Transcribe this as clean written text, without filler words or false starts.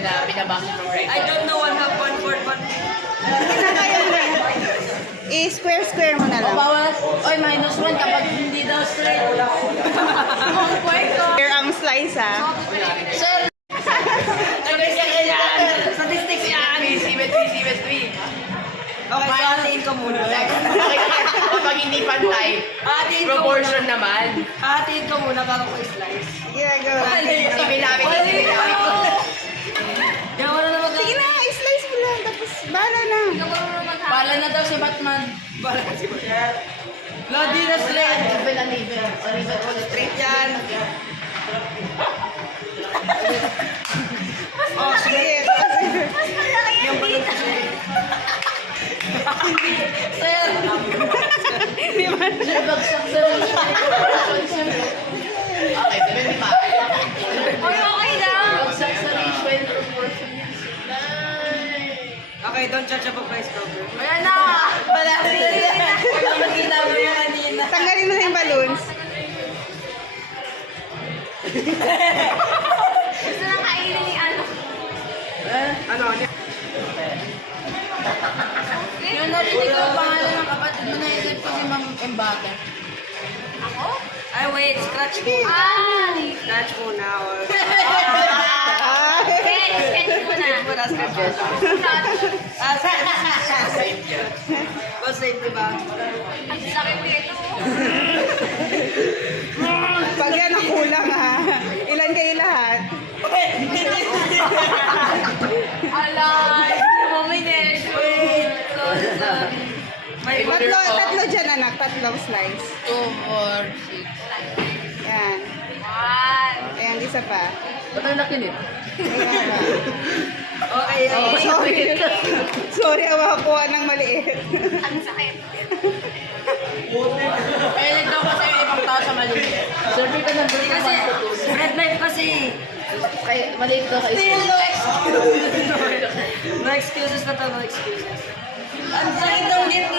na binabasa from right. I don't know what happened for one. I-square mo na lang. Bawal. Oy, -1 kapag hindi daw straight. Square ang slice ha. Sir! Statistics yan! Statistics yan! Symmetry. Okay, so hatiin ko muna. Kapag hindi pantay, Hatiin ko muna. proportion naman. Hatiin ko muna bago ko i-slice. Ginagawa natin. Sibilapit. Kaya wala naman. Sige na, i-slice mo lang. Tapos, bahala na. Pala na daw si Batman. Bala kasi ba? Bloody na sled. Uneven ulit. Straight yan. Oh, Sige. yung balon kasi. Sir! Hindi man. Sir, bagsak sir. Okay, 75. Okay lang. Bagsak sa ratio and proportion. Okay, don't judge a book by its cover. Ayan na. Wala rin. Nakita mo yung kanina. Tanggalin mo na yung balloons. Gusto na kainin yung ano. Ano? Yung narinig ko ang pangalan ng kapatid mo, naisip ko si Ma'am Embate. Ako? Ay, wait. Scratch muna. Ay! Scratch muna. Okay, sketch mo na. Muna, scratch muna. Boss, safe, diba? Ang sakit nito. Pag yan ang kulang ha. Ilan kayo lahat? Ala, hindi mo minute. Wait. May Tatlo dyan anak. Tatlong slice. 2, 4, 6. Yan. One. Ayan, isa pa. Ba't ang laki nito? Ayan pa. Okay, Oh, sorry. Sorry, awakuha ng maliit. Ang sakit. Kaya nagdaw kasi yung ibang tao sa maliit. Survey ka ng Kasi, red light kasi. Kaya maliit daw kayo. Still no excuses. No excuses na to, no excuses. Ang sakit daw ulit.